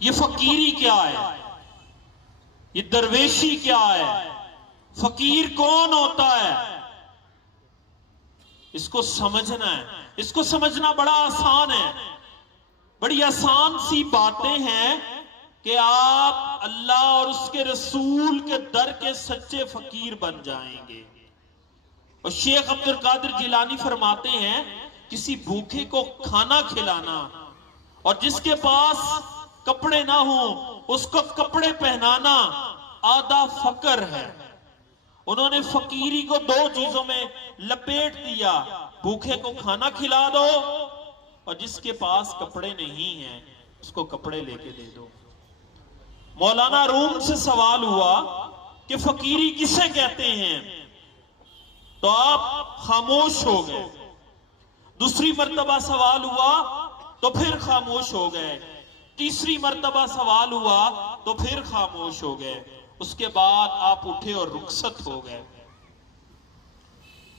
یہ فقیری کیا ہے، یہ درویشی کیا ہے، فقیر کون ہوتا ہے، اس کو سمجھنا ہے۔ اس کو سمجھنا بڑا آسان ہے، بڑی آسان سی باتیں ہیں کہ آپ اللہ اور اس کے رسول کے در کے سچے فقیر بن جائیں گے۔ اور شیخ عبد القادر جیلانی فرماتے ہیں کسی بھوکے کو کھانا کھلانا اور جس کے پاس کپڑے نہ ہوں اس کو کپڑے پہنانا آدھا فقر ہے۔ انہوں نے فقیری کو دو چیزوں میں لپیٹ دیا، بھوکے کو کھانا کھلا دو اور جس کے پاس کپڑے نہیں ہیں اس کو کپڑے لے کے دے دو۔ مولانا روم سے سوال ہوا کہ فقیری کسے کہتے ہیں، تو آپ خاموش ہو گئے۔ دوسری مرتبہ سوال ہوا تو پھر خاموش ہو گئے، تیسری مرتبہ سوال ہوا تو پھر خاموش ہو گئے۔ اس کے بعد آپ اٹھے اور رخصت ہو گئے۔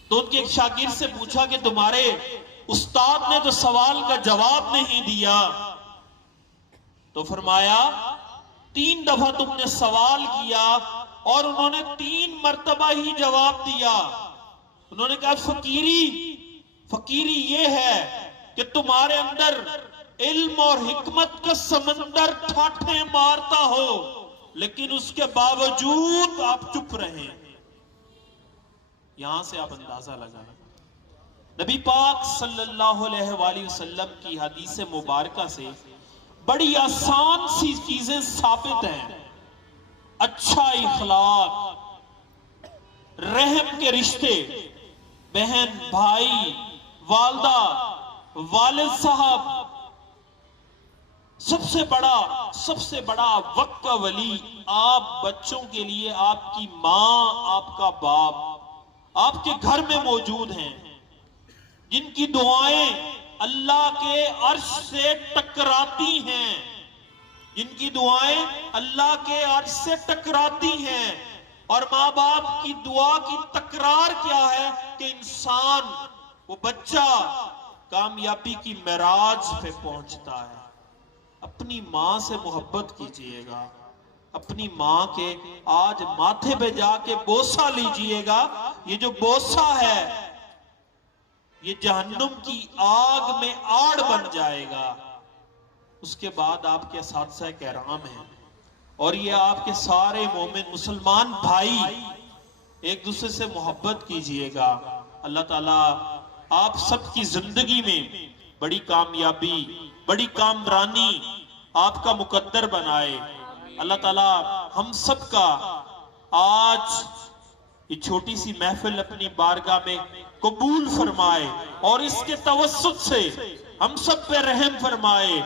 تو ان کے ایک شاگرد سے پوچھا کہ تمہارے استاد نے تو سوال کا جواب نہیں دیا، تو فرمایا 3 دفعہ تم نے سوال کیا اور انہوں نے 3 مرتبہ ہی جواب دیا۔ انہوں نے کہا فقیری یہ ہے کہ تمہارے اندر علم اور حکمت کا سمندر ٹھاٹھیں مارتا ہو لیکن اس کے باوجود آپ چپ رہے۔ یہاں سے آپ اندازہ لگائیں، نبی پاک صلی اللہ علیہ وآلہ وسلم کی حدیث مبارکہ سے بڑی آسان سی چیزیں ثابت ہیں۔ اچھا اخلاق، رحم کے رشتے، بہن بھائی، والدہ، والد صاحب، سب سے بڑا وقت کا ولی آپ بچوں کے لیے آپ کی ماں، آپ کا باپ آپ کے گھر میں موجود ہیں، جن کی دعائیں اللہ کے عرش سے ٹکراتی ہیں، جن کی دعائیں اللہ کے عرش سے ٹکراتی ہیں۔ اور ماں باپ کی دعا کی تکرار کیا ہے کہ انسان، وہ بچہ کامیابی کی معراج پہ پہنچتا ہے۔ اپنی ماں سے محبت کیجئے گا، اپنی ماں کے آج ماتھے پہ جا کے بوسہ لیجئے گا۔ یہ جو بوسہ ہے یہ جہنم کی آگ میں آڑ بن جائے گا۔ اس کے بعد آپ کے اساتذہ کرام ہیں اور یہ آپ کے سارے مومن مسلمان بھائی، ایک دوسرے سے محبت کیجئے گا۔ اللہ تعالیٰ آپ سب کی زندگی میں بڑی کامیابی، بڑی کامرانی آپ کا مقدر بنائے۔ اللہ تعالیٰ ہم سب کا آج یہ چھوٹی سی محفل اپنی بارگاہ میں قبول فرمائے اور اس کے توسط سے ہم سب پہ رحم فرمائے۔